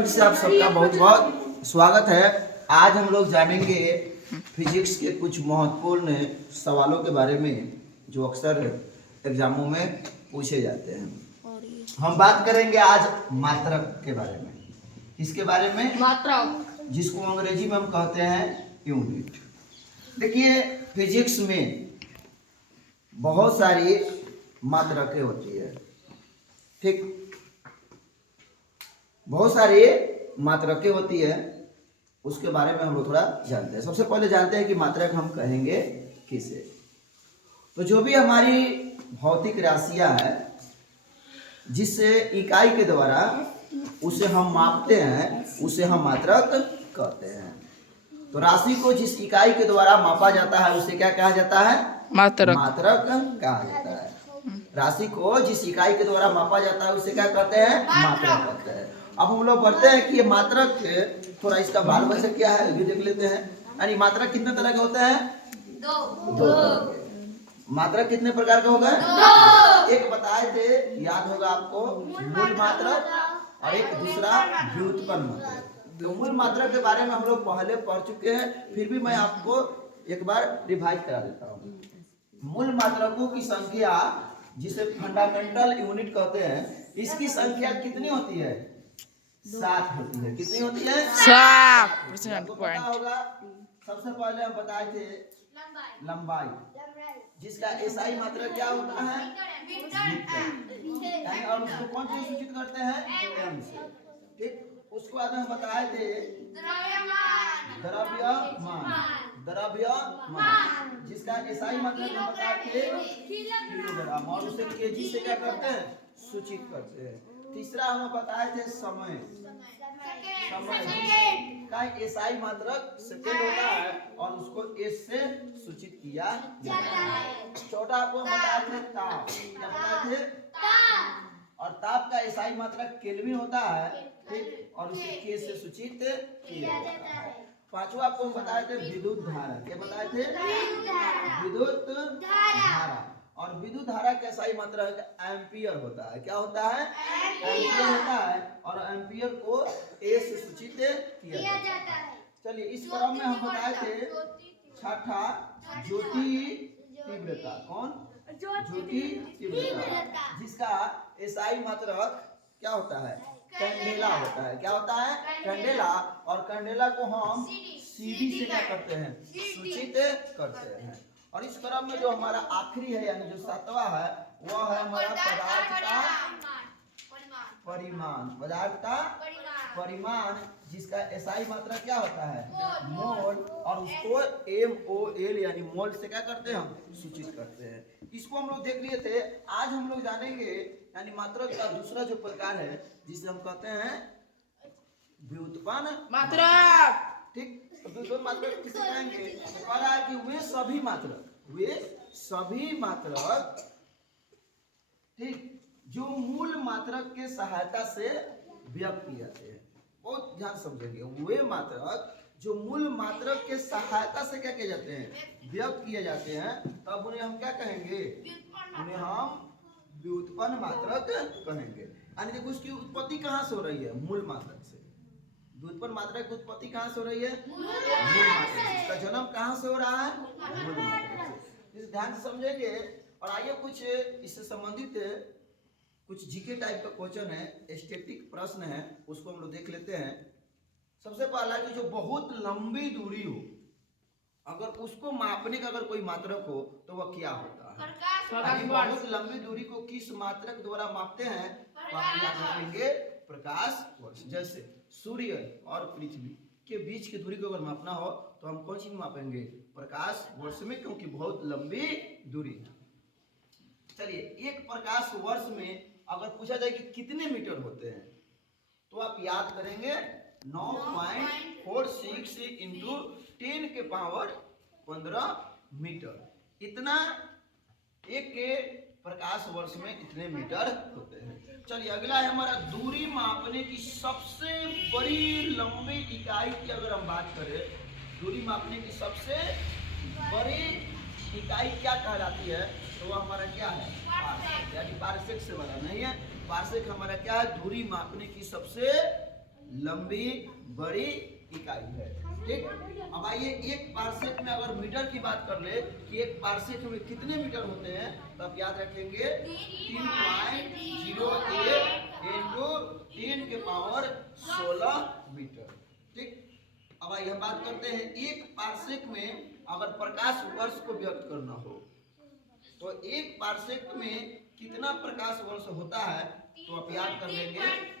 फिर से आप सबका बहुत बहुत स्वागत है। आज हम लोग जानेंगे फिजिक्स के कुछ महत्वपूर्ण सवालों के बारे में जो अक्सर एग्जामों में पूछे जाते हैं। हम बात करेंगे आज मात्रक के बारे में। किसके बारे में? मात्रक, जिसको अंग्रेजी में हम कहते हैं यूनिट। देखिए, फिजिक्स में बहुत सारी मात्रकें होती है, ठीक, बहुत सारी मात्रकें होती है। उसके बारे में हम लोग थोड़ा जानते हैं। सबसे पहले जानते हैं कि मात्रक हम कहेंगे किसे। तो जो भी हमारी भौतिक राशियां हैं, जिस इकाई के द्वारा उसे हम मापते हैं, उसे हम मात्रक कहते हैं। तो राशि को जिस इकाई के द्वारा मापा जाता है उसे क्या कहा जाता है? मात्रक। मात्रक कहा जाता है। राशि को जिस इकाई के द्वारा मापा जाता है उसे क्या कहते हैं? मात्रक कहते हैं। अब हम लोग पढ़ते हैं कि ये मात्रक, थोड़ा इसका बाल वैसे क्या है ये देख लेते हैं। यानी मात्रक कितने तरह के होते हैं? दो। मात्रक कितने प्रकार का होगा? दो। एक बताए थे, याद होगा आपको, मूल मात्रक और एक दूसरा व्युत्पन्न मात्रक। तो मूल मात्रक के बारे में हम लोग पहले पढ़ चुके हैं, फिर भी मैं आपको एक बार रिवाइज करा देता हूँ। मूल मात्रकों की संख्या, जिसे फंडामेंटल यूनिट कहते हैं, इसकी संख्या कितनी होती है? 7 होती है। कितनी होती है? 7% आपको पता पॉइंट। होगा, सबसे पहले हम बताए थे लंबाई, जिसका एसआई मात्रक क्या होता है? यानी और उसको कौन से सूचित करते हैं? एम से, ठीक। उसके बाद हम बताए थे द्रव्यमान, जिसका एसआई मात्रक हम बताए थे किलोग्राम, और उसे केजी से क्या करते हैं? सूचित करते हैं। तीसरा हम बताए थे समय का एसआई मात्रक सेकंड होता है और उसको एस से सूचित किया जाता है। चौथा आपको बताए थे ताप, क्या बताए थे? और ताप का एसआई मात्रक केल्विन होता है, ठीक, और उसे के से सूचित किया जाता है। पांचवा आपको हम बताए थे विद्युत धारा, क्या बताए थे? विद्युत धारा। और विद्युत धारा का एसआई मात्रक एम्पियर होता है। क्या होता है? एम्पियर होता है, और एम्पियर को ए से सूचित किया जाता है। चलिए, इस क्रम में हम बताए थे छठा ज्योति तीव्रता। कौन? ज्योति तीव्रता, जिसका एसआई मात्रक क्या होता है? कैंडेला होता है। क्या होता है? कैंडेला। और कैंडेला को हम सीडी से क्या करते हैं? सूचित करते हैं। और इस क्रम में जो हमारा आखिरी है, यानी जो 7वां है, वह है हमारा पदार्थ का परिमाण। पदार्थ का परिमाण, जिसका एसआई मात्रा क्या होता है? मोल। और उसको MOL यानी मोल से क्या करते हैं? हम सूचित करते हैं। इसको हम लोग देख लिए थे। आज हम लोग जानेंगे यानी मात्रक का दूसरा जो प्रकार है, जिसे हम कहते हैं व्युत्पन्न मात्रक। ठीक। व्युत्पन्न मात्रक किसे कहेंगे? कह रहा है कि वे सभी मात्रक, ठीक, जो मूल मात्रक के सहायता से व्यक्त किए जाते हैं। बहुत ध्यान समझेंगे, वे मात्रक जो मूल मात्रक के सहायता से क्या किए जाते हैं? व्यक्त किए जाते हैं, तब उन्हें हम क्या कहेंगे? उन्हें हम व्युत्पन्न मात्रक कहेंगे। यानी देखो, उसकी उत्पत्ति कहाँ से हो रही है? मूल मात्रक से। व्युत्पन्न मात्रक की उत्पत्ति कहाँ से हो रही है? मूल मात्रक से। इसका जन्म कहाँ से हो रहा है? मूल मात्रक से। इस ध्यान से समझेंगे। और आइए कुछ इससे संबंधित कुछ जीके टाइप का क्वेश्चन है, स्टैटिक प्रश्न है, उसको हम लोग देख लेते हैं। सबसे पहला कि जो बहुत लंबी दूरी हो, अगर उसको मापने का अगर कोई मात्रक हो तो वह क्या होता है? बहुत लंबी दूरी को किस मात्रक द्वारा मापते हैं? मापेंगे प्रकाश वर्ष। जैसे सूर्य और पृथ्वी के बीच की दूरी को अगर मापना हो तो हम कौन सी मापेंगे? प्रकाश वर्ष में, क्योंकि बहुत लंबी दूरी है। चलिए, एक प्रकाश वर्ष में अगर पूछा जाए कि कितने मीटर होते हैं, तो आप याद करेंगे 9.46 इंटू 10 के पावर 15 मीटर। इतना एक के प्रकाश वर्ष में इतने मीटर होते हैं। चलिए, अगला है हमारा दूरी मापने की सबसे बड़ी लंबी इकाई की अगर हम बात करें, दूरी मापने की सबसे बड़ी इकाई क्या कहलाती है? तो वो हमारा क्या है? पार्सेक। यानी पार्सेक से बड़ा नहीं है। पार्सेक हमारा क्या है? दूरी मापने की सबसे लंबी बड़ी इकाई है। ठीक, अब आइए एक पारसेक में अगर मीटर की बात कर ले कि एक पारसेक में कितने मीटर होते हैं, तो आप याद रखेंगे 3.08 इंटू 10 के पावर 16 मीटर। ठीक, अब आइए हम बात करते हैं एक पारसेक में अगर प्रकाश वर्ष को व्यक्त करना हो तो एक पारसेक में कितना प्रकाश वर्ष होता है, तो आप याद कर लेंगे